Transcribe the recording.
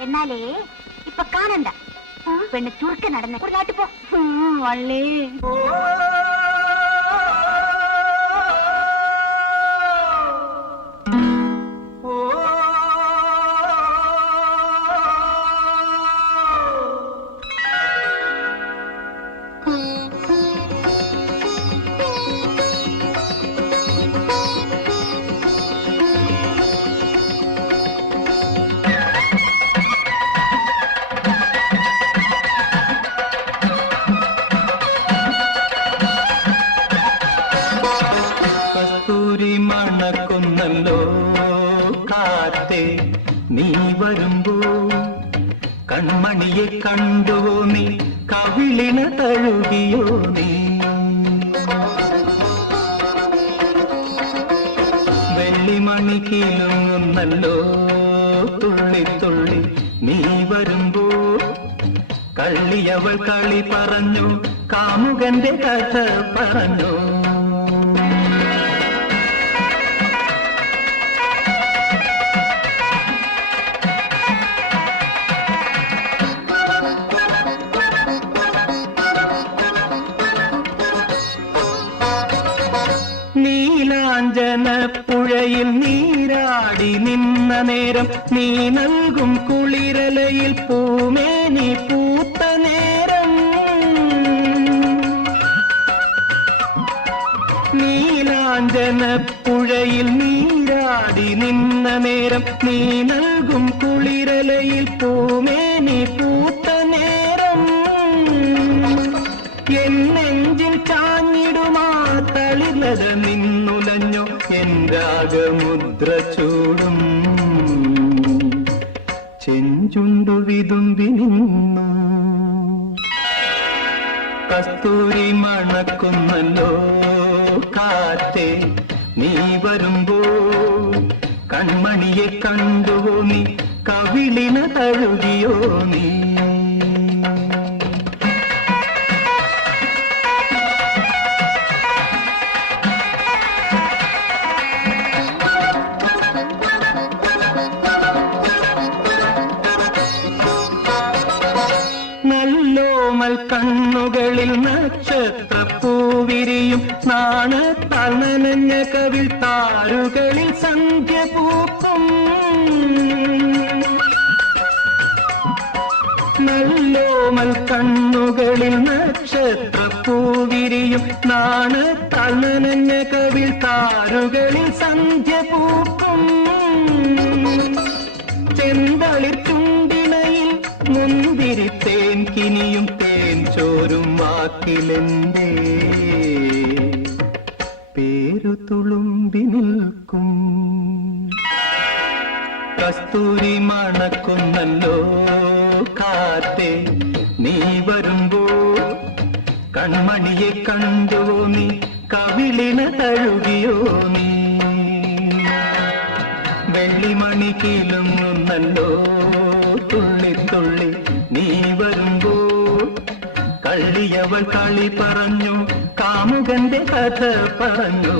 എന്നാലേ ഇപ്പൊ കാണണ്ട പെണ്ണ് ചുരുക്ക നടന്ന ഒരു നാട്ടിൽ പോ വള്ളേ. മണക്കുന്നല്ലോ കാറ്റേ നീ വരുമ്പോ കൺമണിയെ കണ്ടോ നീ കവിളിന തഴുകിയോ നീ വെള്ളിമണി കീലുന്നല്ലോ തുള്ളി തുള്ളി നീ വരുമ്പോ കള്ളിയവൾ കളി പറഞ്ഞു കാമുകന്റെ കഥ പറഞ്ഞു നീലാഞ്ജന പുഴയിൽ നീരാടി നിന്ന നേരം നീ നൽകും കുളിരലയിൽ പൂമേനി പൂത്ത നേരം നീലാഞ്ജന പുഴയിൽ നീരാടി നിന്ന നേരം നീ നൽകും കുളിരലയിൽ പൂമേനി പൂത്ത നേരം എന്നെഞ്ചിൽ ചാഞ്ഞിടുമാ തളിർലത നിന്നുലഞ്ഞോ രാഗമുദ്ര ചൂടും ചെഞ്ചുണ്ടു വിതുമ്പി നിന്നു കസ്തൂരി മണക്കുന്നല്ലോ കാറ്റേ നീ വരുമ്പോ കൺമണിയെ കണ്ടുവോ നീ കവിളിന തഴുകിയോ നീ നല്ലോമൽ കണ്ണുകളിൽ നക്ഷത്രപ്പൂവിരിയും നാണത്താൽ നനഞ്ഞ കവിൾ താരുകളിൽ സന്ധ്യ പൂക്കും നല്ലോമൽ കണ്ണുകളിൽ നക്ഷത്രപ്പൂവിരിയും നാണത്താൽ നനഞ്ഞ കവിൾ താരുകളിൽ സന്ധ്യ പൂക്കും ചെന്തളിർ ചുണ്ടിണയിൽ മുന്തിരി തേൻ കിനിയും തേൻ ചോരും വാക്കിലെന്തേ പേരു തുളുമ്പി നിൽക്കും കസ്തൂരി മണക്കുന്നല്ലോ കാറ്റേ നീ വരുമ്പോ കൺമണിയെ കണ്ടുവോ നീ കവിളിന തഴുകിയോ നീ വെള്ളിമണി കീലുന്നല്ലോ തുള്ളി തുള്ളി നീ വരുമ്പോ കള്ളിയവൾ കളി പറഞ്ഞു കാമുകന്റെ കഥ പറഞ്ഞു